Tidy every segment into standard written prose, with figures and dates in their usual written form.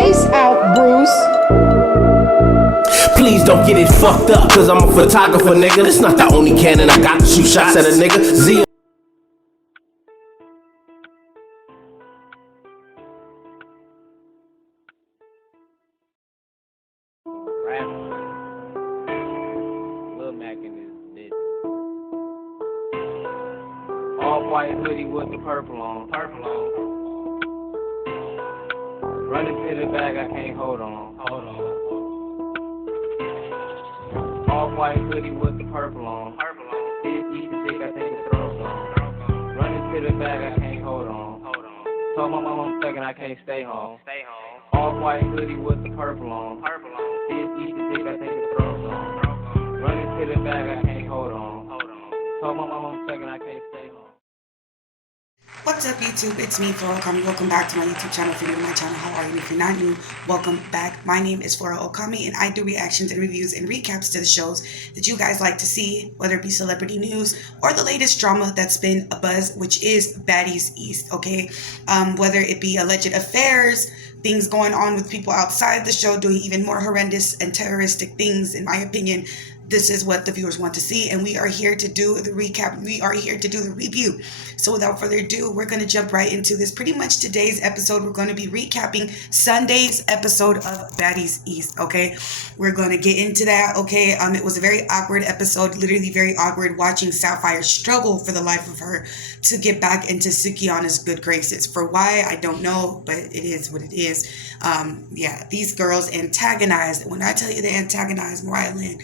face out, Bruce. Please don't get it fucked up, cause I'm a photographer, nigga. This not the only cannon I got to shoot shots at a nigga. ZAYE. Lil Mac in this bitch. All-white hoodie with the purple on. Running to the bag, I can't hold on. All-white hoodie with the purple on. Eat the dick, I think the throat's on. Running to the bag, I can't hold on. Told my mom I'm stuck and I can't stay home. All-white hoodie with the purple on. Eat the dick, I think the throat's on. Running to the bag, I can't hold on. Told my mom I'm stuck and I can't stay home. What's up, YouTube? It's me, Flora Okami. Welcome back to my YouTube channel. If you're new to my channel, how are you? If you're not new, welcome back. My name is Flora Okami, and I do reactions and reviews and recaps to the shows that you guys like to see, whether it be celebrity news or the latest drama that's been a buzz, which is Baddies East, okay? Whether it be alleged affairs, things going on with people outside the show doing even more horrendous and terroristic things, in my opinion. This is what the viewers want to see, and we are here to do the recap. We are here to do the review. So without further ado, we're going to jump right into this. Pretty much today's episode, we're going to be recapping Sunday's episode of Baddies East, okay? We're going to get into that, okay? It was a very awkward episode, literally very awkward, watching Sapphire struggle for the life of her to get back into Sukiana's good graces. For why, I don't know, but it is what it is. Yeah, these girls antagonized. When I tell you they antagonized Mariah,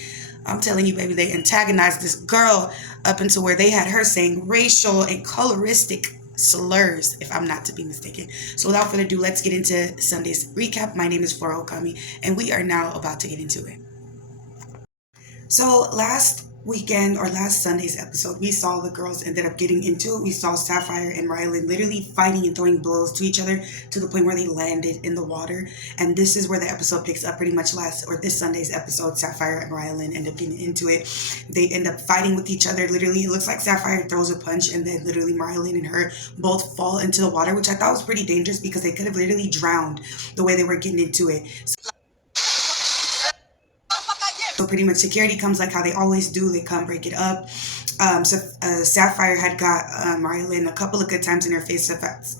I'm telling you, baby, they antagonized this girl up until where they had her saying racial and coloristic slurs, if I'm not to be mistaken. So without further ado, let's get into Sunday's recap. My name is Flora Okami, and we are now about to get into it. So last weekend, or last Sunday's episode, we saw the girls ended up getting into it. We saw Sapphire and Mariah literally fighting and throwing blows to each other to the point where they landed in the water. And this is where the episode picks up pretty much this Sunday's episode. Sapphire and Mariah end up getting into it. They end up fighting with each other. Literally, it looks like Sapphire throws a punch, and then literally Mariah and her both fall into the water, which I thought was pretty dangerous because they could have literally drowned the way they were getting into it. So pretty much security comes like how they always do. They come break it up. Sapphire had got Marlon a couple of good times in her face.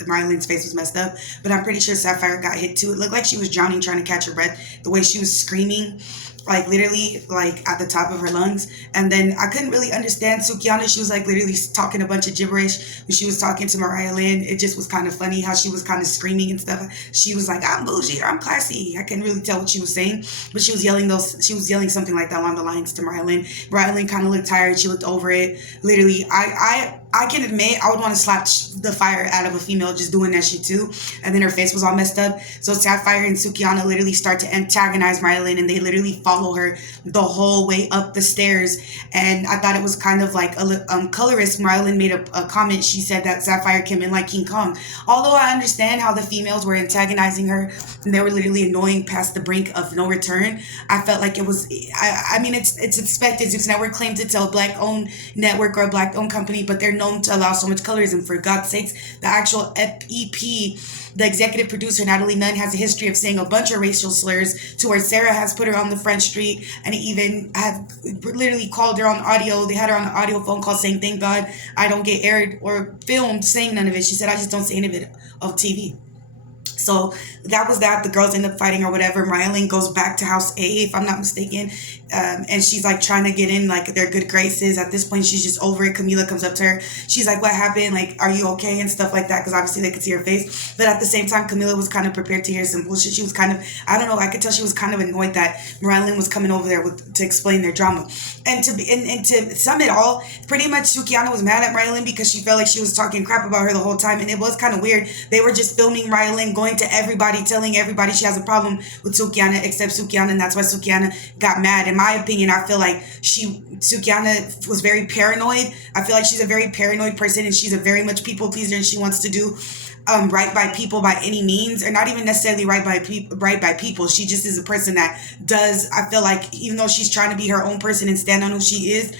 Marlon's face was messed up, but I'm pretty sure Sapphire got hit too. It looked like she was drowning, trying to catch her breath. The way she was screaming, like literally like at the top of her lungs. And then I couldn't really understand Sukiana. She was like literally talking a bunch of gibberish when she was talking to Mariah Lynn. It just was kind of funny how she was kind of screaming and stuff. She was like, I'm bougie or I'm classy. I couldn't really tell what she was saying, but she was yelling something like that along the lines to Mariah Lynn. Mariah Lynn kind of looked tired. She looked over it. Literally, I can admit I would want to slap the fire out of a female just doing that shit too. And then her face was all messed up. So Sapphire and Sukiana literally start to antagonize Mariah, and they literally follow her the whole way up the stairs. And I thought it was kind of like a colorist. Mariah made a comment. She said that Sapphire came in like King Kong. Although I understand how the females were antagonizing her and they were literally annoying past the brink of no return, I felt like it was, I mean, it's expected. Zeus Network claims it's a black-owned network or a black-owned company, but they're known to allow so much colorism. For God's sakes, the actual EP, the executive producer Natalie Nunn, has a history of saying a bunch of racial slurs to where Sarah has put her on the front street and even have literally called her on audio. They had her on an audio phone call saying, thank God I don't get aired or filmed saying none of it. She said, I just don't say any of it on TV. So that was that. The girls end up fighting or whatever. Mariah goes back to house A, if I'm not mistaken. And she's like trying to get in like their good graces. At this point, she's just over it. Camila comes up to her. She's like, what happened? Like, are you okay? And stuff like that. Because obviously they could see her face. But at the same time, Camila was kind of prepared to hear some bullshit. She was kind of, I don't know, I could tell she was kind of annoyed that Mariah was coming over there to explain their drama. And to sum it all, pretty much Sukiana was mad at Mariah because she felt like she was talking crap about her the whole time. And it was kind of weird. They were just filming Mariah going to everybody, telling everybody she has a problem with Sukiana except Sukiana, and that's why Sukiana got mad. In my opinion, I feel like Sukiana was very paranoid. I feel like she's a very paranoid person, and she's a very much people pleaser, and she wants to do right by people by any means, or not even necessarily right by people. She just is a person that does, I feel like, even though she's trying to be her own person and stand on who she is,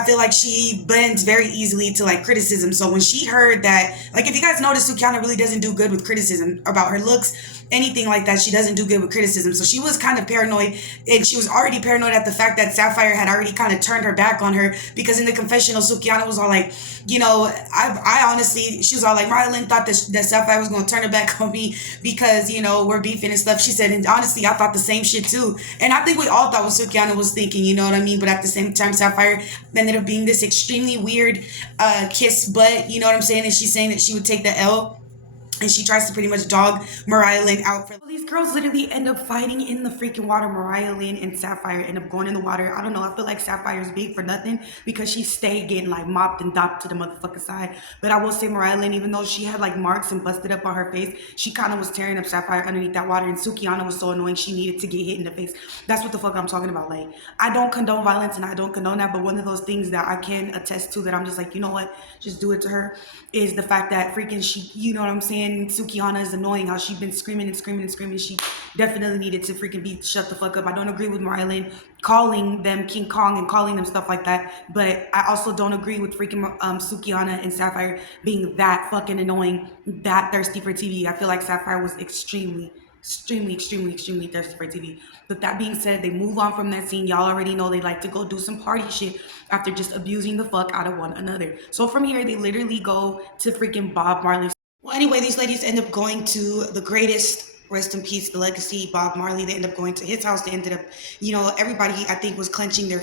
I feel like she bends very easily to like criticism. So when she heard that, like if you guys notice, Sukihana really doesn't do good with criticism about her looks, anything like that. She doesn't do good with criticism. So she was kind of paranoid, and she was already paranoid at the fact that Sapphire had already kind of turned her back on her, because in the confessional, Sukihana was all like, you know, I honestly, she was all like, Marlon thought that Sapphire was going to turn her back on me because, you know, we're beefing and stuff. She said, and honestly, I thought the same shit too. And I think we all thought what Sukihana was thinking, you know what I mean? But at the same time, Sapphire ended up being this extremely weird kiss butt, you know what I'm saying? And she's saying that she would take the L. And she tries to pretty much dog Mariah Lynn out. For these girls literally end up fighting in the freaking water. Mariah Lynn and Sapphire end up going in the water. I don't know. I feel like Sapphire's big for nothing because she stayed getting like mopped and dopped to the motherfucking side. But I will say Mariah Lynn, even though she had like marks and busted up on her face, she kind of was tearing up Sapphire underneath that water. And Sukihana was so annoying. She needed to get hit in the face. That's what the fuck I'm talking about. Like, I don't condone violence and I don't condone that. But one of those things that I can attest to that I'm just like, you know what? Just do it to her is the fact that freaking she, you know what I'm saying? Sukihana is annoying how she's been screaming and screaming and screaming. She definitely needed to freaking be shut the fuck up. I don't agree with Mariah Lynn calling them King Kong and calling them stuff like that, but I also don't agree with freaking Sukihana and Sapphire being that fucking annoying, that thirsty for TV. I feel like Sapphire was extremely thirsty for TV. But that being said, they move on from that scene. Y'all already know they like to go do some party shit after just abusing the fuck out of one another. So from here, they literally go to freaking Bob Marley. Well, anyway, these ladies end up going to the greatest, rest in peace, the legacy, Bob Marley. They end up going to his house. They ended up, you know, everybody I think was clenching their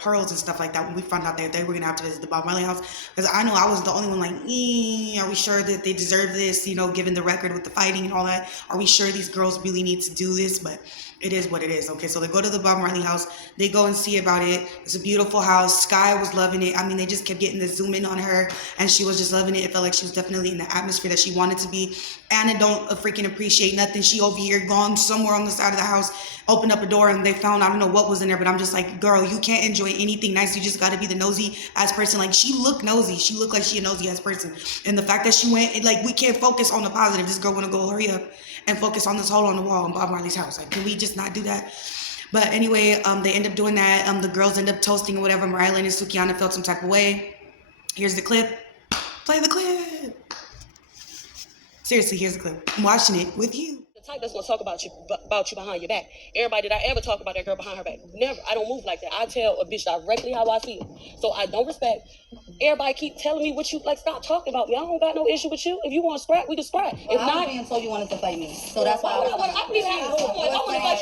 pearls and stuff like that when we found out that they were gonna have to visit the Bob Marley house. Because I know I was the only one like, are we sure that they deserve this? You know, given the record with the fighting and all that, are we sure these girls really need to do this? But it is what it is. Okay, so they go to the Bob Marley house. They go and see about it. It's a beautiful house. Sky was loving it. I mean, they just kept getting the zoom in on her, and she was just loving it. It felt like she was definitely in the atmosphere that she wanted to be. Anna don't freaking appreciate nothing. She over here gone somewhere on the side of the house, opened up a door, and they found, I don't know what was in there, but I'm just like, girl, you can't enjoy anything nice. You just got to be the nosy ass person. Like, she looked nosy. She looked like she a nosy ass person. And the fact that she went, like, we can't focus on the positive. This girl want to go hurry up and focus on this hole on the wall in Bob Marley's house. Like, can we just not do that? But anyway, they end up doing that. The girls end up toasting or whatever. Mariah Lynn and Sukihana felt some type of way. Here's the clip. Play the clip. Seriously, here's the clip. I'm watching it with you. The type that's gonna talk about you behind your back. Everybody that I ever talk about that girl behind her back, never. I don't move like that. I tell a bitch directly how I feel. So I don't respect. Everybody keep telling me what you like. Stop talking about me. I don't got no issue with you. If you want to scrap, we can scrap. Well, if not, being told you wanted to fight me, so that's why I want to fight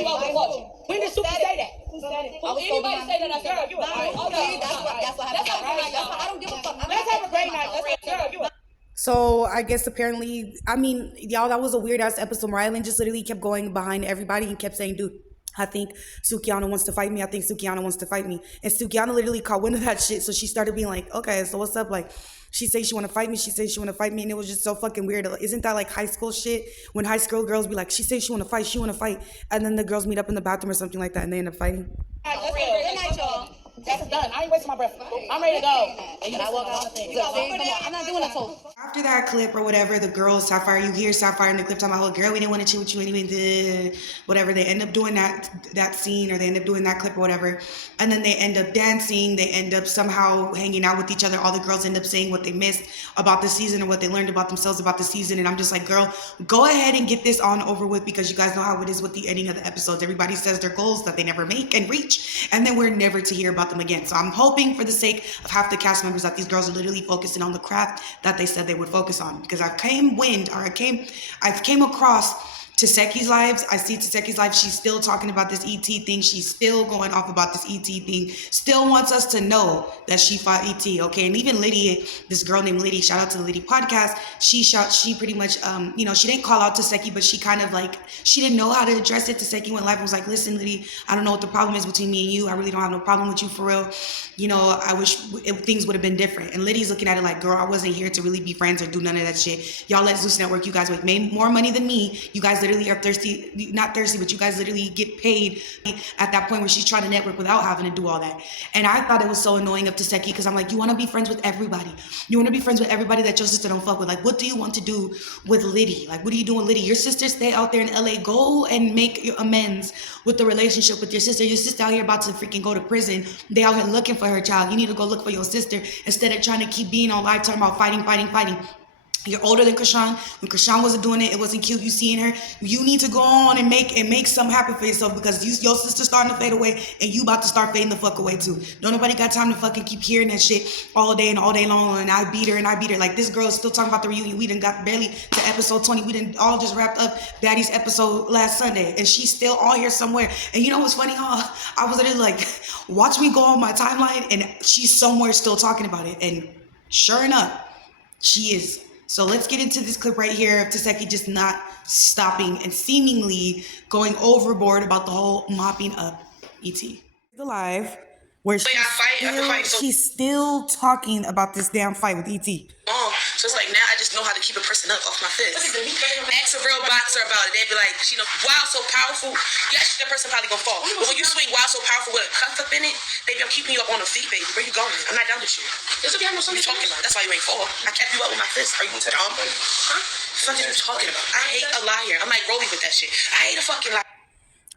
you out and watch you. When did Suki say that? Anybody say that? I said, girl, you okay. That's what happened. I don't give a fuck. Let's have a great night. Girl, you. So I guess apparently, I mean, y'all, that was a weird ass episode. Mariah Lynn just literally kept going behind everybody and kept saying, dude, I think Sukihana wants to fight me. I think Sukihana wants to fight me. And Sukihana literally caught wind of that shit. So she started being like, okay, so what's up? Like, she says she want to fight me. She says she want to fight me. And it was just so fucking weird. Isn't that like high school shit? When high school girls be like, she says she want to fight. She want to fight. And then the girls meet up in the bathroom or something like that. And they end up fighting. Good night, y'all. That's done. I ain't wasting my breath. I'm ready to go. And you walk out. I'm not doing that. After that clip or whatever, the girls, Sapphire, you hear Sapphire in the clip talking about, oh, girl, we didn't want to chill with you anyway, whatever. They end up doing that scene, or they end up doing that clip or whatever. And then they end up dancing. They end up somehow hanging out with each other. All the girls end up saying what they missed about the season or what they learned about themselves about the season. And I'm just like, girl, go ahead and get this on over with, because you guys know how it is with the ending of the episodes. Everybody says their goals that they never make and reach, and then we're never to hear about them again. So I'm hoping, for the sake of half the cast members, that these girls are literally focusing on the craft that they said they would focus on. Because I came across Tehseki's lives. I see Tehseki's life. She's still talking about this ET thing. She's still going off about this ET thing. Still wants us to know that she fought ET. Okay. And even Liddy, this girl named Liddy, shout out to the Liddy podcast. She pretty much, she didn't call out Tehseki, but she kind of like, she didn't know how to address it. Tehseki went live and was like, listen, Liddy, I don't know what the problem is between me and you. I really don't have no problem with you for real. You know, I wish things would have been different. And Liddy's looking at it like, girl, I wasn't here to really be friends or do none of that shit. Y'all let Zeus Network, you guys make more money than me. You guys literally are thirsty, not thirsty, but you guys literally get paid at that point where she's trying to network without having to do all that. And I thought it was so annoying of Tehseki because I'm like, you want to be friends with everybody. You want to be friends with everybody that your sister don't fuck with. Like, what do you want to do with Liddy? Like, what are you doing with Liddy? Your sister stay out there in LA. Go and make your amends with the relationship with your sister. Your sister out here about to freaking go to prison. They out here looking for her child. You need to go look for your sister instead of trying to keep being on live talking about fighting. You're older than Krishan. When Krishan wasn't doing it, it wasn't cute. You seeing her. You need to go on and make something happen for yourself because your sister's starting to fade away and you about to start fading the fuck away too. Don't nobody got time to fucking keep hearing that shit all day and all day long. And I beat her. Like, this girl is still talking about the reunion. We done got barely to episode 20. We done all just wrapped up Baddies episode last Sunday and she's still on here somewhere. And you know what's funny, huh? I was literally like, watch me go on my timeline and she's somewhere still talking about it. And sure enough, she is. So let's get into this clip right here of Tehseki just not stopping and seemingly going overboard about the whole mopping up ET. The live where she's still talking about this damn fight with ET. So it's like now I just know how to keep a person up off my fist. Ask a real boxer about it. They'd be like, she know, wow, so powerful. Yes, that person probably gonna fall. But when you swing wow, so powerful with a cuff up in it, baby, I'm keeping you up on the feet, baby. Where you going? I'm not down with you. What are you talking about? That's why you ain't fall. I kept you up with my fist. Are you dumb? Huh? What are you talking about? I hate a liar. I'm like Rolly with that shit. I hate a fucking liar.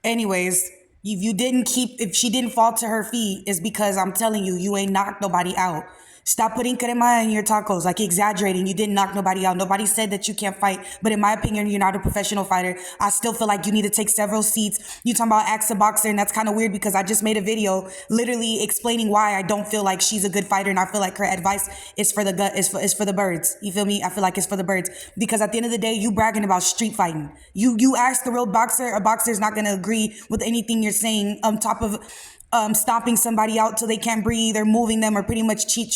Anyways, if she didn't fall to her feet, it's because I'm telling you, you ain't knocked nobody out. Stop putting crema in your tacos, like exaggerating. You didn't knock nobody out. Nobody said that you can't fight. But in my opinion, you're not a professional fighter. I still feel like you need to take several seats. You talking about ask a boxer, and that's kind of weird because I just made a video literally explaining why I don't feel like she's a good fighter, and I feel like her advice is for the gut, is for the birds. You feel me? I feel like it's for the birds because at the end of the day, you bragging about street fighting. You ask a real boxer, a boxer is not going to agree with anything you're saying on top of stomping somebody out till they can't breathe or moving them or pretty much cheat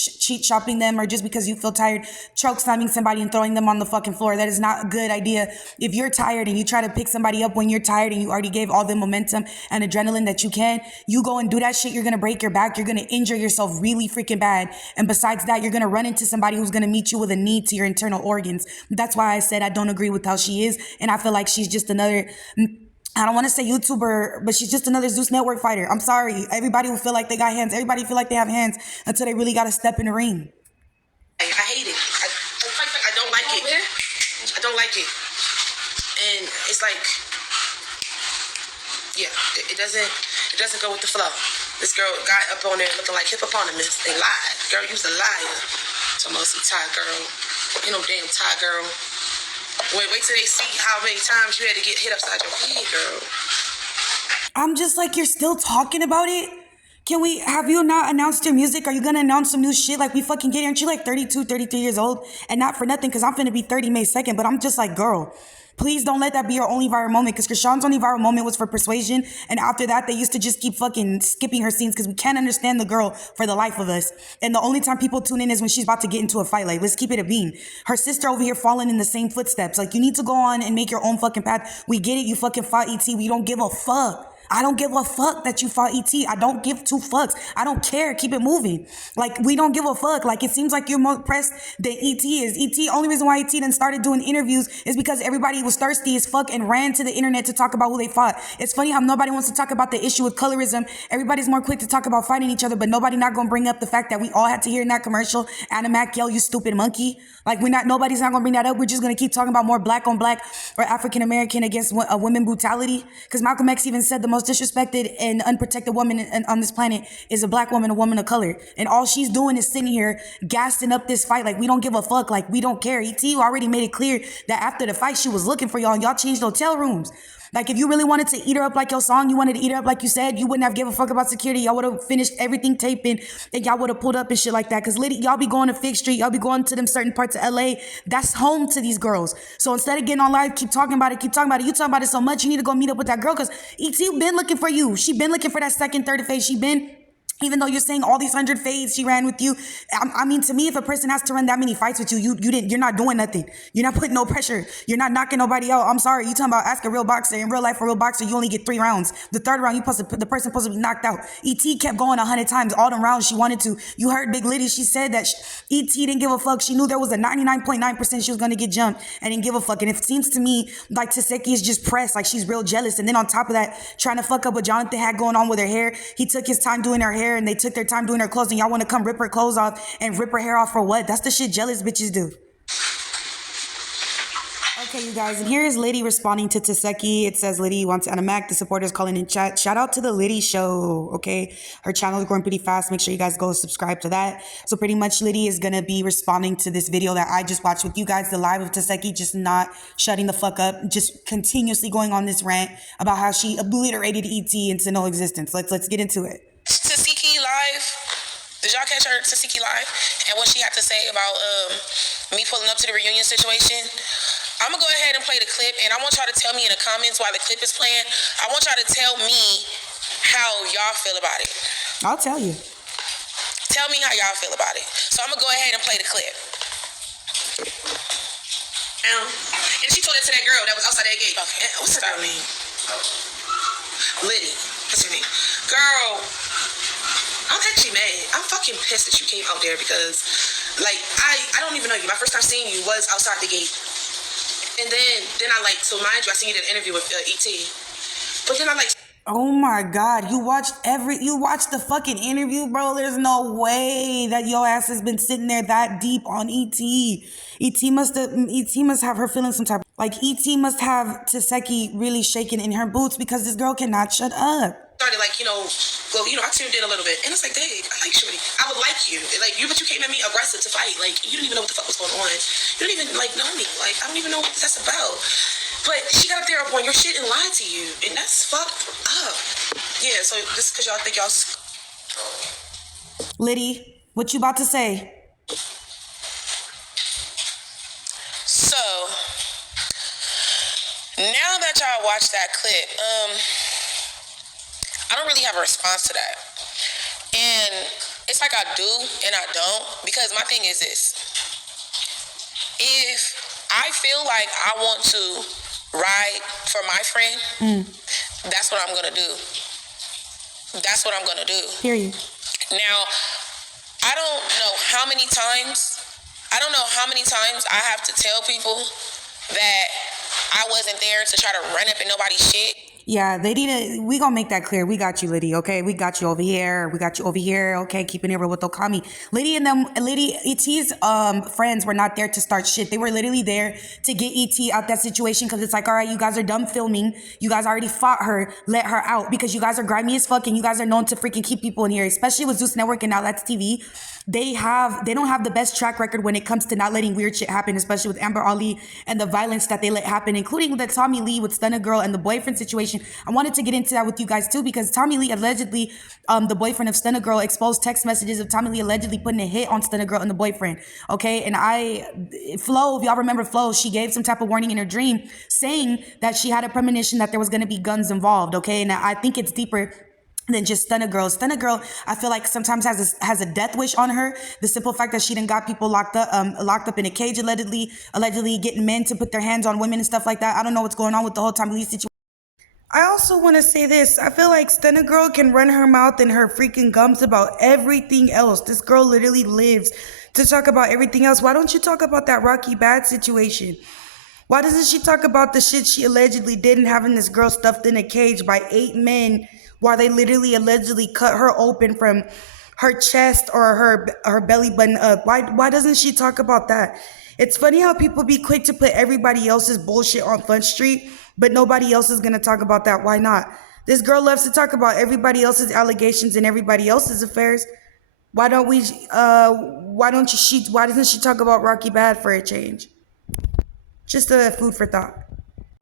shopping them or just because you feel tired, choke slamming somebody and throwing them on the fucking floor. That is not a good idea. If you're tired and you try to pick somebody up when you're tired and you already gave all the momentum and adrenaline that you can, you go and do that shit, you're going to break your back. You're going to injure yourself really freaking bad. And besides that, you're going to run into somebody who's going to meet you with a knee to your internal organs. That's why I said I don't agree with how she is. And I feel like she's just another... I don't want to say YouTuber, but she's just another Zeus Network fighter. I'm sorry. Everybody will feel like they got hands. Everybody feel like they have hands until they really got to step in the ring. I hate it. I don't like it. I don't like it. And it's like, yeah, it doesn't go with the flow. This girl got up on there looking like hippopotamus. They lied. Girl, you's a liar. So mostly Thai girl. You know, damn Thai girl. Wait till they see how many times you had to get hit upside your head, girl. I'm just like, you're still talking about it? Have you not announced your music? Are you gonna announce some new shit? Like, we fucking get it. Aren't you like 32, 33 years old? And not for nothing, because I'm finna be 30 May 2nd, but I'm just like, girl, please don't let that be your only viral moment, because Krishan's only viral moment was for Persuasion, and after that, they used to just keep fucking skipping her scenes, because we can't understand the girl for the life of us. And the only time people tune in is when she's about to get into a fight. Like, let's keep it a bean. Her sister over here following in the same footsteps. Like, you need to go on and make your own fucking path. We get it, you fucking fought ET, we don't give a fuck. I don't give a fuck that you fought ET. I don't give two fucks. I don't care. Keep it moving. Like, we don't give a fuck. Like, it seems like you're more pressed than ET is. Only reason why ET then started doing interviews is because everybody was thirsty as fuck and ran to the internet to talk about who they fought. It's funny how nobody wants to talk about the issue with colorism. Everybody's more quick to talk about fighting each other, but nobody not gonna bring up the fact that we all had to hear in that commercial, Anna MACC yell, you stupid monkey. Like, nobody's not gonna bring that up. We're just gonna keep talking about more black on black or African American against women brutality. Because Malcolm X even said the most disrespected and unprotected woman on this planet is a black woman, a woman of color. And all she's doing is sitting here gassing up this fight. Like, we don't give a fuck. Like, we don't care. ET already made it clear that after the fight, she was looking for y'all and y'all changed hotel rooms. Like, if you really wanted to eat her up like your song, you wanted to eat her up like you said, you wouldn't have give a fuck about security. Y'all would have finished everything taping and y'all would have pulled up and shit like that. Because y'all be going to Fig Street. Y'all be going to them certain parts of LA. That's home to these girls. So instead of getting on live, keep talking about it. You talking about it so much, you need to go meet up with that girl because ET been looking for you. She been looking for that second, third phase. She been Even though you're saying all these 100 fades she ran with you, I mean, to me, if a person has to run that many fights with you, you're not doing nothing. You're not putting no pressure. You're not knocking nobody out. I'm sorry. You talking about ask a real boxer. In real life, a real boxer, you only get 3 rounds. The third round, the person supposed to be knocked out. ET kept going 100 times, all the rounds she wanted to. You heard Big Liddy. She said that ET didn't give a fuck. She knew there was a 99.9% she was going to get jumped and didn't give a fuck. And it seems to me like Tehseki is just pressed, like she's real jealous. And then on top of that, trying to fuck up what Jonathan had going on with her hair. He took his time doing her hair and they took their time doing her clothes, and y'all want to come rip her clothes off and rip her hair off for what? That's the shit jealous bitches do. Okay, you guys, and here is Liddy responding to Tehseki. It says Liddy wants Anna MACC, the supporters calling in chat. Shout out to the Liddy show, okay? Her channel is growing pretty fast. Make sure you guys go subscribe to that. So pretty much Liddy is going to be responding to this video that I just watched with you guys, the live of Tehseki, just not shutting the fuck up, just continuously going on this rant about how she obliterated ET into no existence. Let's get into it. Tehseki live. Did y'all catch her Tehseki live? And what she had to say about me pulling up to the reunion situation? I'm gonna go ahead and play the clip, and I want y'all to tell me in the comments while the clip is playing. I want y'all to tell me how y'all feel about it. I'll tell you. Tell me how y'all feel about it. So I'm gonna go ahead and play the clip. And she told it to that girl that was outside that gate. Okay. What's her girl name? Liddy. What's her name? Girl, I'm actually mad. I'm fucking pissed that you came out there because, like, I don't even know you. My first time seeing you was outside the gate. And then I like, so mind you, I seen you did an interview with ET. But then I like... Oh my God, you watched the fucking interview, bro? There's no way that your ass has been sitting there that deep on ET. ET must have her feeling some type. Like, ET must have Tehseki really shaking in her boots because this girl cannot shut up. Started like, I tuned in a little bit. And it's like, dang, I like Shorty. I would like you. Like, but you came at me aggressive to fight. Like, you didn't even know what the fuck was going on. You don't even, know me. Like, I don't even know what that's about. But she got up there up on your shit and lied to you. And that's fucked up. Yeah, so just because y'all think y'all... Liddy, what you about to say? So, now that y'all watched that clip, I don't really have a response to that. And it's like I do and I don't, because my thing is this. If I feel like I want to ride for my friend, that's what I'm going to do. That's what I'm going to do. Hear you. Now, I don't know how many times I have to tell people that I wasn't there to try to run up in nobody's shit. Yeah, we gonna make that clear. We got you, Liddy, okay? We got you over here. We got you over here, okay? Keeping it real with Okami. Liddy, ET's friends were not there to start shit. They were literally there to get ET out that situation because it's like, all right, you guys are done filming. You guys already fought her. Let her out because you guys are grimy as fuck and you guys are known to freaking keep people in here, especially with Zeus Network and now Let's TV. They don't have the best track record when it comes to not letting weird shit happen, especially with Amber Ali and the violence that they let happen, including the Tommy Lee with Stunna Girl and the boyfriend situation. I wanted to get into that with you guys too, because Tommy Lee allegedly, the boyfriend of Stunna Girl, exposed text messages of Tommy Lee allegedly putting a hit on Stunna Girl and the boyfriend. Okay, and Flo, if y'all remember Flo, she gave some type of warning in her dream saying that she had a premonition that there was going to be guns involved. Okay, and I think it's deeper than just Stunna Girl. Stunna Girl, I feel like sometimes has a death wish on her. The simple fact that she done got people locked up in a cage, allegedly getting men to put their hands on women and stuff like that. I don't know what's going on with the whole Tommy Lee situation. I also want to say this. I feel like Stunna Girl can run her mouth and her freaking gums about everything else. This girl literally lives to talk about everything else. Why don't you talk about that Rocky Bad situation? Why doesn't she talk about the shit she allegedly did and having this girl stuffed in a cage by 8 men while they literally allegedly cut her open from her chest or her belly button up? Why doesn't she talk about that? It's funny how people be quick to put everybody else's bullshit on Front Street, but nobody else is going to talk about that. Why not? This girl loves to talk about everybody else's allegations and everybody else's affairs. Why doesn't she talk about Rocky Bad for a change? Just a food for thought.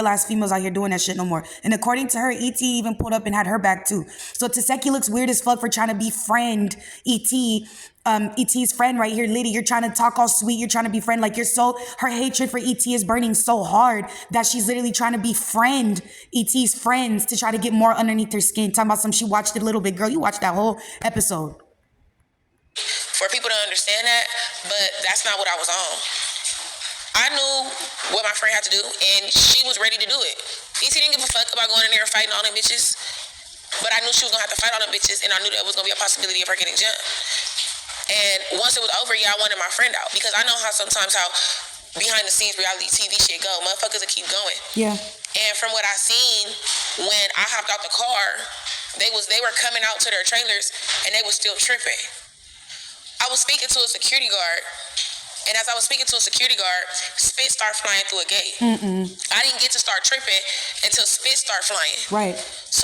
Last females out here doing that shit no more. And according to her, ET even pulled up and had her back too. So Tehseki looks weird as fuck for trying to befriend ET. ET's friend right here, Liddy. You're trying to talk all sweet. You're trying to befriend. Like her hatred for ET is burning so hard that she's literally trying to befriend ET's friends to try to get more underneath her skin. Talking about she watched it a little bit. Girl, you watched that whole episode. For people to understand that, but that's not what I was on. I knew what my friend had to do, and she was ready to do it. ET didn't give a fuck about going in there and fighting all them bitches, but I knew she was gonna have to fight all them bitches, and I knew that was gonna be a possibility of her getting jumped. And once it was over, I wanted my friend out, because I know how sometimes how behind the scenes reality TV shit go. Motherfuckers will keep going. Yeah. And from what I seen, when I hopped out the car, they were coming out to their trailers, and they was still tripping. I was speaking to a security guard, and as I was speaking to a security guard, spit started flying through a gate. I didn't get to start tripping until spit started flying. Right. So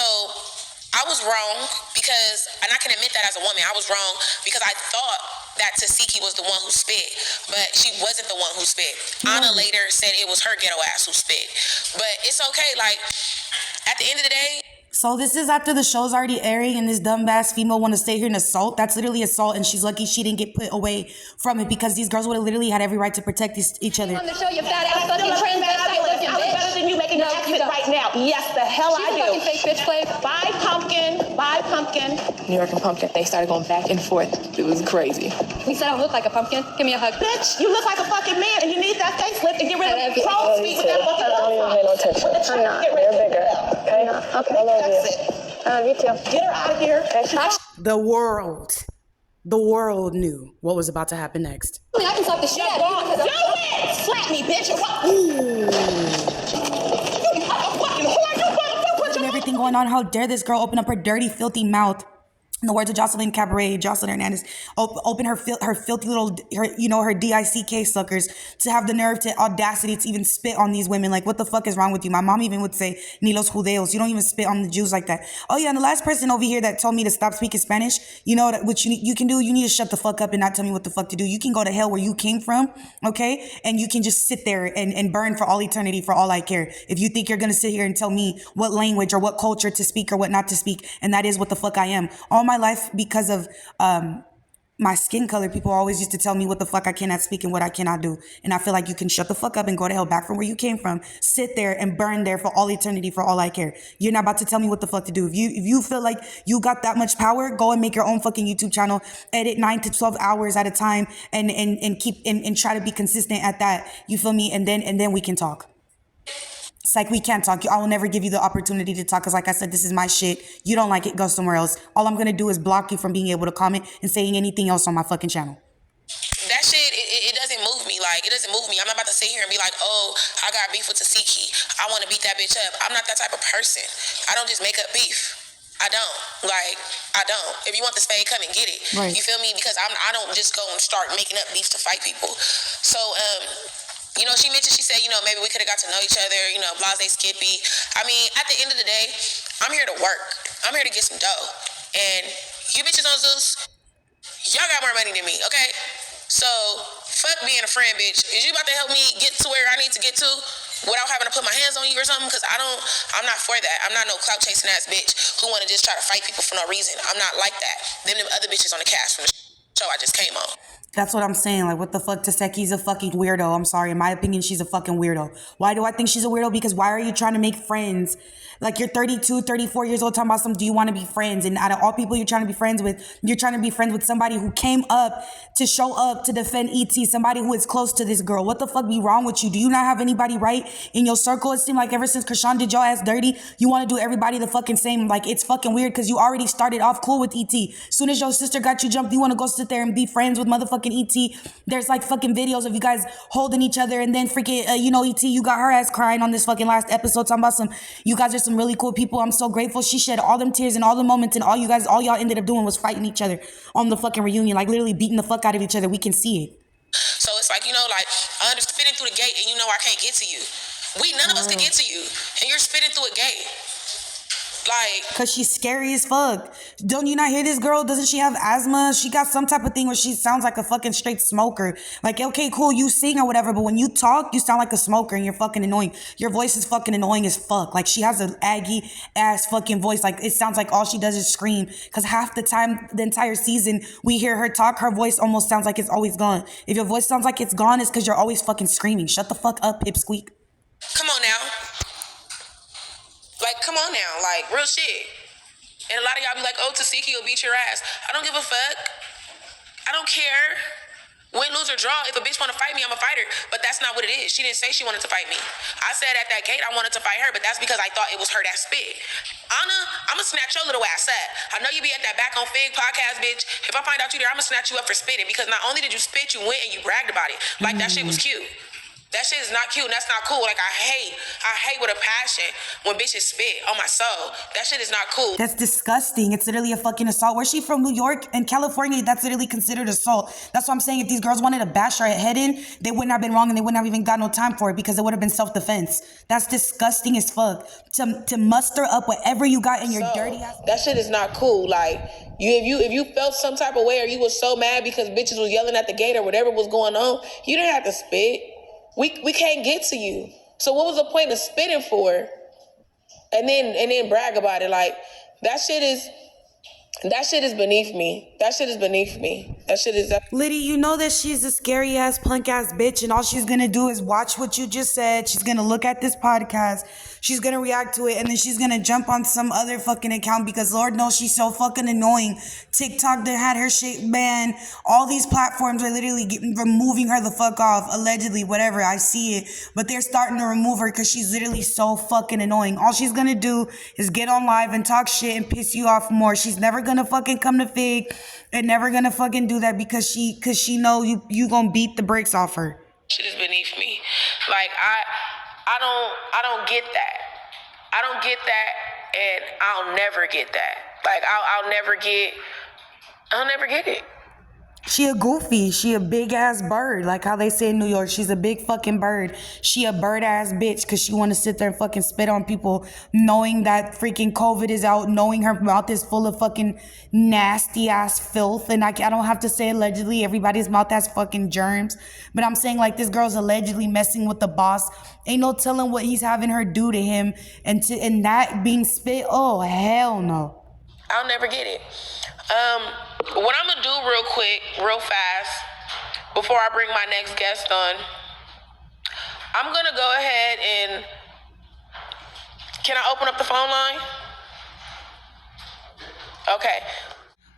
I was wrong because, and I can admit that as a woman, I was wrong because I thought that Tehseki was the one who spit, but she wasn't the one who spit. Anna later said it was her ghetto ass who spit. But it's okay, like, at the end of the day, So this is after the show's already airing and this dumbass female want to stay here and assault. That's literally assault, and she's lucky she didn't get put away from it because these girls would have literally had every right to protect each other. On the show, your fat ass fucking transvestite looking I look bitch. better than you making an accent right now. Yes, the hell She's I a do. fucking fake bitch, play. Bye, pumpkin. Bye, pumpkin. New York and Pumpkin, they started going back and forth. It was crazy. You said I look like a pumpkin. Give me a hug. Bitch, you look like a fucking man, and you need that facelift and get rid of the crow's feet with that fucking I don't even pay no attention. With the chicken, get rid of it. Okay? Okay, I love you. I love you too. Get her out of here. The world knew what was about to happen next. I mean, I can slap the shit out of you. Do it! Slap me, bitch. You fucking whore. And everything going on. How dare this girl open up her dirty, filthy mouth? In the words of Jocelyn Cabaret, Jocelyn Hernandez, open her filthy little, her DICK suckers to have the nerve to audacity to even spit on these women. Like, what the fuck is wrong with you? My mom even would say, ni los judeos. You don't even spit on the Jews like that. Oh yeah, and the last person over here that told me to stop speaking Spanish, you know what you can do? You need to shut the fuck up and not tell me what the fuck to do. You can go to hell where you came from, okay? And you can just sit there and burn for all eternity for all I care. If you think you're gonna sit here and tell me what language or what culture to speak or what not to speak, and that is what the fuck I am. All my life, because of my skin color, people always used to tell me what the fuck I cannot speak and what I cannot do. And I feel like you can shut the fuck up and go to hell back from where you came from, sit there and burn there for all eternity for all I care. You're not about to tell me what the fuck to do. If you feel like you got that much power, go and make your own fucking YouTube channel, edit 9 to 12 hours at a time and keep and try to be consistent at that. You feel me? And then we can talk. It's like, we can't talk. I will never give you the opportunity to talk because, like I said, this is my shit. You don't like it, go somewhere else. All I'm going to do is block you from being able to comment and saying anything else on my fucking channel. that shit, it doesn't move me. Like, it doesn't move me. I'm not about to sit here and be like, oh, I got beef with Tehseki. I want to beat that bitch up. I'm not that type of person. I don't just make up beef. I don't. Like, I don't. If you want the spade, come and get it. Right. You feel me? Because I don't just go and start making up beef to fight people. So, you know, she said, you know, maybe we could have got to know each other, you know, blase Skippy. I mean, at the end of the day, I'm here to work. I'm here to get some dough. And you bitches on Zeus, y'all got more money than me, okay? So, fuck being a friend, bitch. Is you about to help me get to where I need to get to without having to put my hands on you or something? Because I'm not for that. I'm not no clout chasing ass bitch who want to just try to fight people for no reason. I'm not like that. Them other bitches on the cast from the show I just came on. That's what I'm saying. Like, what the fuck? Tehseki's a fucking weirdo. I'm sorry. In my opinion, she's a fucking weirdo. Why do I think she's a weirdo? Because why are you trying to make friends? Like, you're 32, 34 years old talking about some, do you want to be friends? And out of all people you're trying to be friends with, you're trying to be friends with somebody who came up to show up to defend ET, somebody who is close to this girl. What the fuck be wrong with you? Do you not have anybody right in your circle? It seemed like ever since Krishan did your ass dirty, you want to do everybody the fucking same. Like, it's fucking weird because you already started off cool with ET. Soon as your sister got you jumped, you want to go sit there and be friends with motherfucking ET. There's like fucking videos of you guys holding each other, and then freaking, ET, you got her ass crying on this fucking last episode talking about some, you guys are some really cool people. I'm so grateful. She shed all them tears and all the moments, and all y'all ended up doing was fighting each other on the fucking reunion, like literally beating the fuck out of each other. We can see it. So it's like, like, I understand spitting through the gate and I can't get to you. None of us can get to you, and you're spitting through a gate. Like, cause she's scary as fuck. Don't you not hear this girl? Doesn't she have asthma? She got some type of thing where she sounds like a fucking straight smoker. Like, okay, cool, you sing or whatever, but when you talk, you sound like a smoker and you're fucking annoying. Your voice is fucking annoying as fuck. Like, she has an aggy ass fucking voice. Like, it sounds like all she does is scream. Cause half the time, the entire season, we hear her talk, her voice almost sounds like it's always gone. If your voice sounds like it's gone, it's cause you're always fucking screaming. Shut the fuck up, pipsqueak. come on now. Like, come on now. Like, real shit. And a lot of y'all be like, oh, Tehseki will beat your ass. I don't give a fuck. I don't care. Win, lose, or draw. If a bitch want to fight me, I'm a fighter. But that's not what it is. She didn't say she wanted to fight me. I said at that gate I wanted to fight her, but that's because I thought it was her that spit. Anna, I'm going to snatch your little ass up. I know you be at that Back on Fig podcast, bitch. If I find out you there, I'm going to snatch you up for spitting. Because not only did you spit, you went and you bragged about it. Like, that shit was cute. That shit is not cute and that's not cool. Like, I hate with a passion when bitches spit on my soul. That shit is not cool. That's disgusting. It's literally a fucking assault. Where's she from? New York and California? That's literally considered assault. That's what I'm saying. If these girls wanted to bash her head in, they wouldn't have been wrong and they wouldn't have even got no time for it because it would have been self-defense. That's disgusting as fuck. To muster up whatever you got in your dirty ass. That shit is not cool. Like, if you felt some type of way or you was so mad because bitches was yelling at the gate or whatever was going on, you didn't have to spit. We can't get to you. So what was the point of spitting for? And then brag about it. Like, that shit is beneath me. That shit is beneath me. That shit is... Liddy, you know that she's a scary ass punk ass bitch and all she's gonna do is watch what you just said. She's gonna look at this podcast. She's gonna react to it and then she's gonna jump on some other fucking account because Lord knows she's so fucking annoying. TikTok that had her shit banned. All these platforms are literally removing her the fuck off. Allegedly, whatever. I see it. But they're starting to remove her because she's literally so fucking annoying. All she's gonna do is get on live and talk shit and piss you off more. She's never gonna fucking come to Fig and never gonna fucking do that because she know you gonna beat the brakes off her. Shit is beneath me. Like, I don't get that. I don't get that, and I'll never get that. Like, I'll never get it. She a goofy. She a big ass bird. Like how they say in New York, she's a big fucking bird. She a bird ass bitch because she want to sit there and fucking spit on people knowing that freaking COVID is out, knowing her mouth is full of fucking nasty ass filth. And I don't have to say allegedly. Everybody's mouth has fucking germs. But I'm saying like this girl's allegedly messing with the boss. Ain't no telling what he's having her do to him. And that being spit, oh, hell no. I'll never get it. What I'm gonna do real quick, real fast, before I bring my next guest on, I'm gonna go ahead and, can I open up the phone line?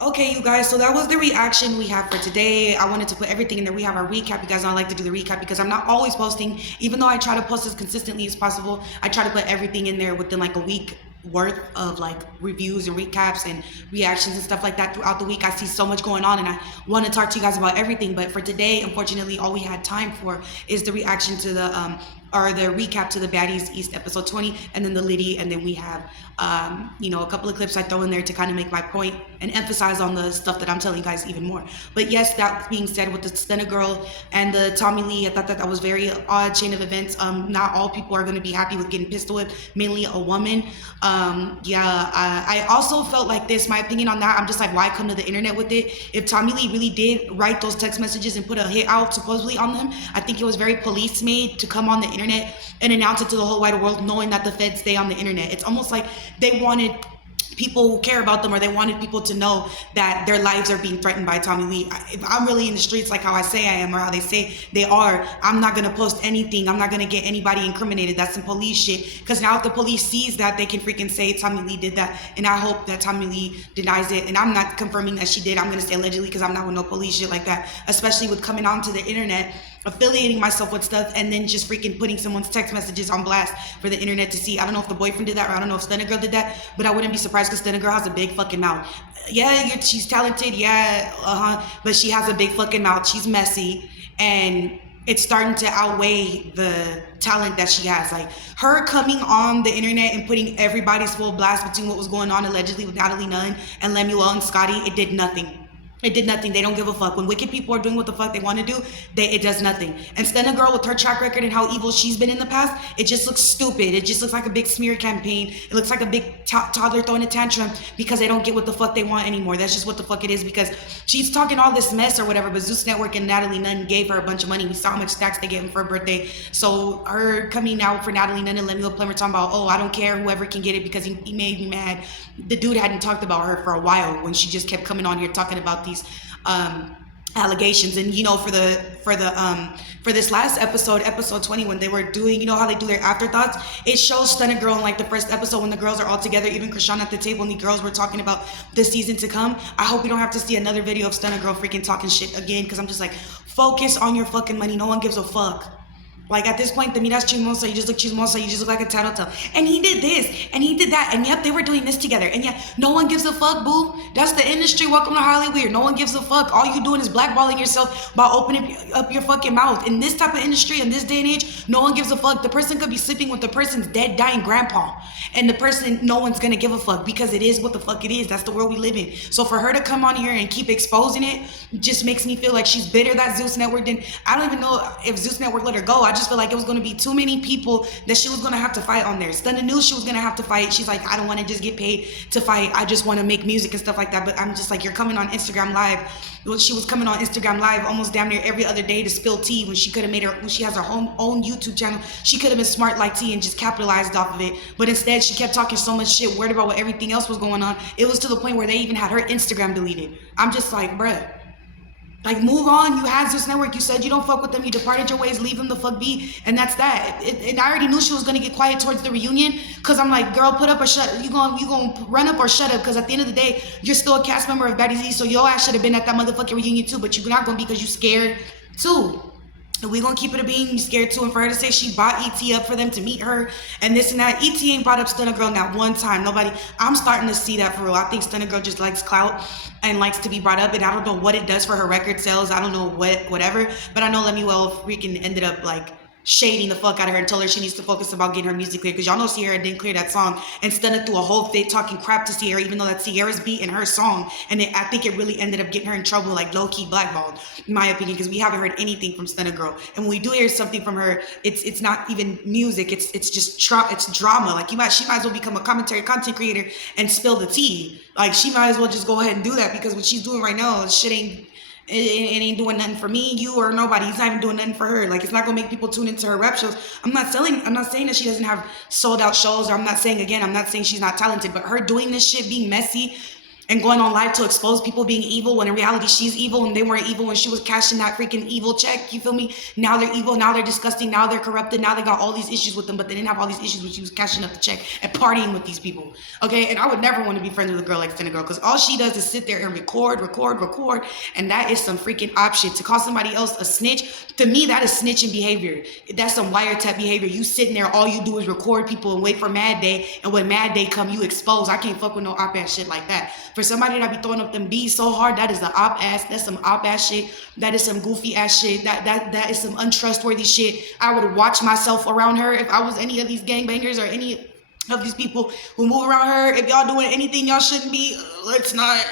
Okay, you guys, so that was the reaction we have for today. I wanted to put everything in there. We have our recap. You guys know I like to do the recap because I'm not always posting. Even though I try to post as consistently as possible, I try to put everything in there within like a week worth of like reviews and recaps and reactions and stuff like that throughout the week. I see so much going on and I want to talk to you guys about everything, but for today, unfortunately, all we had time for is the reaction to the recap to the Baddies East episode 20 and then the Liddy, and then we have a couple of clips I throw in there to kind of make my point and emphasize on the stuff that I'm telling you guys even more. But yes, that being said, with the Stunna Girl and the Tommy Lee, I thought that was very odd chain of events. Not all people are going to be happy with getting pistol whipped, mainly a woman. I also felt like this, my opinion on that, I'm just like, why come to the internet with it? If Tommy Lee really did write those text messages and put a hit out supposedly on them, I think it was very police made to come on the internet and announce it to the whole wide world, knowing that the feds stay on the internet. It's almost like they wanted people who care about them, or they wanted people to know that their lives are being threatened by Tommy Lee. If I'm really in the streets like how I say I am, or how they say they are, I'm not gonna post anything. I'm not gonna get anybody incriminated. That's some police shit. Because now if the police sees that, they can freaking say Tommy Lee did that. And I hope that Tommy Lee denies it. And I'm not confirming that she did. I'm gonna say allegedly because I'm not with no police shit like that. Especially with coming onto the internet, affiliating myself with stuff, and then just freaking putting someone's text messages on blast for the internet to see. I don't know if the boyfriend did that, or I don't know if Stunna Girl did that, but I wouldn't be surprised because Stunna Girl has a big fucking mouth. Yeah, she's talented, but she has a big fucking mouth. She's messy, and it's starting to outweigh the talent that she has. Like, her coming on the internet and putting everybody's full blast between what was going on allegedly with Natalie Nunn and Lemuel and Scotty, it did nothing. It did nothing. They don't give a fuck. When wicked people are doing what the fuck they want to do, it does nothing. And Stunna Girl, with her track record and how evil she's been in the past, it just looks stupid. It just looks like a big smear campaign. It looks like a big toddler throwing a tantrum because they don't get what the fuck they want anymore. That's just what the fuck it is, because she's talking all this mess or whatever, but Zeus Network and Natalie Nunn gave her a bunch of money. We saw how much stacks they gave him for her birthday. So her coming out for Natalie Nunn and Lemuel Plummer talking about, oh, I don't care, whoever can get it because he made me mad. The dude hadn't talked about her for a while when she just kept coming on here talking about these allegations. And you know, for this last episode 20, when they were doing, you know how they do their afterthoughts, it shows Stunna Girl in like the first episode when the girls are all together, even Krishan at the table, and the girls were talking about the season to come. I hope we don't have to see another video of Stunna Girl freaking talking shit again, because I'm just like, focus on your fucking money. No one gives a fuck. Like, at this point, the miras chismosa, you just look chismosa, you just look like a tattletale. And he did this, and he did that, and yep, they were doing this together. And yeah, no one gives a fuck, boo. That's the industry. Welcome to Hollywood. No one gives a fuck. All you doing is blackballing yourself by opening up your fucking mouth. In this type of industry, in this day and age, no one gives a fuck. The person could be sleeping with the person's dead, dying grandpa. And the person, no one's gonna give a fuck, because it is what the fuck it is. That's the world we live in. So for her to come on here and keep exposing it just makes me feel like she's bitter that Zeus Network didn't. I don't even know if Zeus Network let her go. I just feel like it was going to be too many people that she was going to have to fight on there. Stunna knew she was going to have to fight. She's like, I don't want to just get paid to fight. I just want to make music and stuff like that. But I'm just like, you're coming on Instagram Live. Well, she was coming on Instagram Live almost damn near every other day to spill tea, when she could have made her, when she has her own YouTube channel, she could have been smart like tea and just capitalized off of it. But instead, she kept talking so much shit, worried about what everything else was going on. It was to the point where they even had her Instagram deleted. I'm just like, bruh. Like, move on. You had Zeus Network. You said you don't fuck with them. You departed your ways. Leave them the fuck be. And that's that. And I already knew she was going to get quiet towards the reunion, because I'm like, girl, put up or shut. You gonna run up or shut up? Because at the end of the day, you're still a cast member of Baddies, so your ass should have been at that motherfucking reunion too. But you're not going to be, because you scared too. And we gonna keep it a bean. You scared too. And for her to say she bought ET up for them to meet her and this and that, ET ain't brought up Stunna Girl not one time. Nobody. I'm starting to see that for real. I think Stunna Girl just likes clout and likes to be brought up. And I don't know what it does for her record sales. I don't know whatever. But I know Lemuel freaking ended up like shading the fuck out of her and told her she needs to focus about getting her music clear, because y'all know Sierra didn't clear that song, and Stunna threw a whole fit talking crap to Sierra, even though that's Sierra's beat in her song. And I think it really ended up getting her in trouble, like low-key blackballed, in my opinion, because we haven't heard anything from Stunna Girl. And when we do hear something from her, it's not even music, it's just it's drama. Like, she might as well become a commentary content creator and spill the tea. Like, she might as well just go ahead and do that, because what she's doing right now, shit ain't doing nothing for me, you, or nobody. It's not even doing nothing for her. Like, it's not gonna make people tune into her rap shows. I'm not saying that she doesn't have sold out shows, or I'm not saying she's not talented, but her doing this shit, being messy and going on live to expose people being evil, when in reality she's evil, and they weren't evil when she was cashing that freaking evil check. You feel me? Now they're evil, now they're disgusting, now they're corrupted, now they got all these issues with them, but they didn't have all these issues when she was cashing up the check and partying with these people. Okay, and I would never want to be friends with a girl like Stunna Girl, because all she does is sit there and record, and that is some freaking option. To call somebody else a snitch, to me, that is snitching behavior. That's some wiretap behavior. You sitting there, all you do is record people and wait for Mad Day, and when Mad Day come, you expose. I can't fuck with no op-ass shit like that. For somebody that be throwing up them bees so hard, that is the op-ass. That's some op-ass shit. That is some goofy-ass shit. That is some untrustworthy shit. I would watch myself around her if I was any of these gangbangers or any of these people who move around her. If y'all doing anything y'all shouldn't be, let's not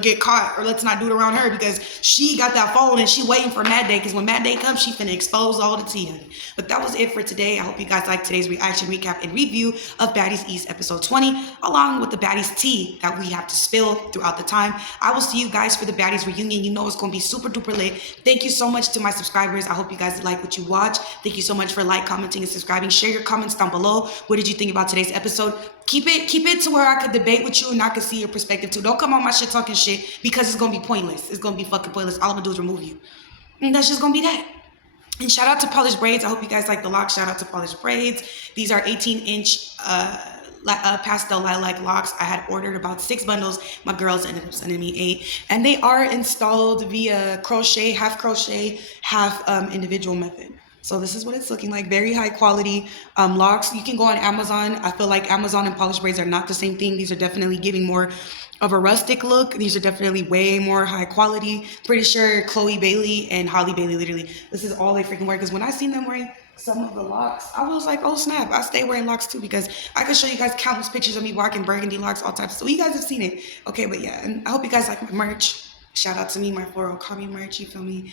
get caught, or let's not do it around her, because she got that phone and she waiting for Mad Day, because when Mad Day comes, she finna expose all the tea. But that was it for today. I hope you guys liked today's reaction, recap, and review of Baddies East episode 20, along with the Baddies tea that we have to spill throughout the time. I will see you guys for the Baddies reunion. You know it's gonna be super duper lit. Thank you so much to my subscribers. I hope you guys like what you watch. Thank you so much for commenting, and subscribing. Share your comments down below. What did you think about today's episode? Keep it to where I could debate with you and I could see your perspective too. Don't come on my shit talking shit, because it's gonna be pointless. It's gonna be fucking pointless. All I'm gonna do is remove you, and that's just gonna be that. And shout out to Polished Braids. I hope you guys like the locks. Shout out to Polished Braids. These are 18-inch pastel lilac locks. I had ordered about 6 bundles. My girls ended up sending me 8, and they are installed via crochet, half individual method. So this is what it's looking like. Very high quality locks. You can go on Amazon. I feel like Amazon and Polished Braids are not the same thing. These are definitely giving more of a rustic look. These are definitely way more high quality. Pretty sure Chloe Bailey and Holly Bailey, literally, this is all they freaking wear. Because when I seen them wearing some of the locks, I was like, oh snap, I stay wearing locks too, because I can show you guys countless pictures of me rocking burgundy locks, all types. So you guys have seen it. Okay, but yeah, and I hope you guys like my merch. Shout out to me, my 40 call me merch, you feel me?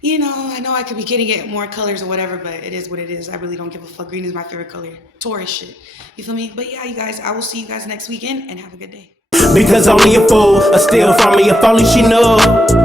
You know, I know I could be getting it more colors or whatever, but it is what it is. I really don't give a fuck. Green is my favorite color. Taurus shit. You feel me? But yeah, you guys, I will see you guys next weekend and have a good day. Because only a fool will steal from me if only she knew.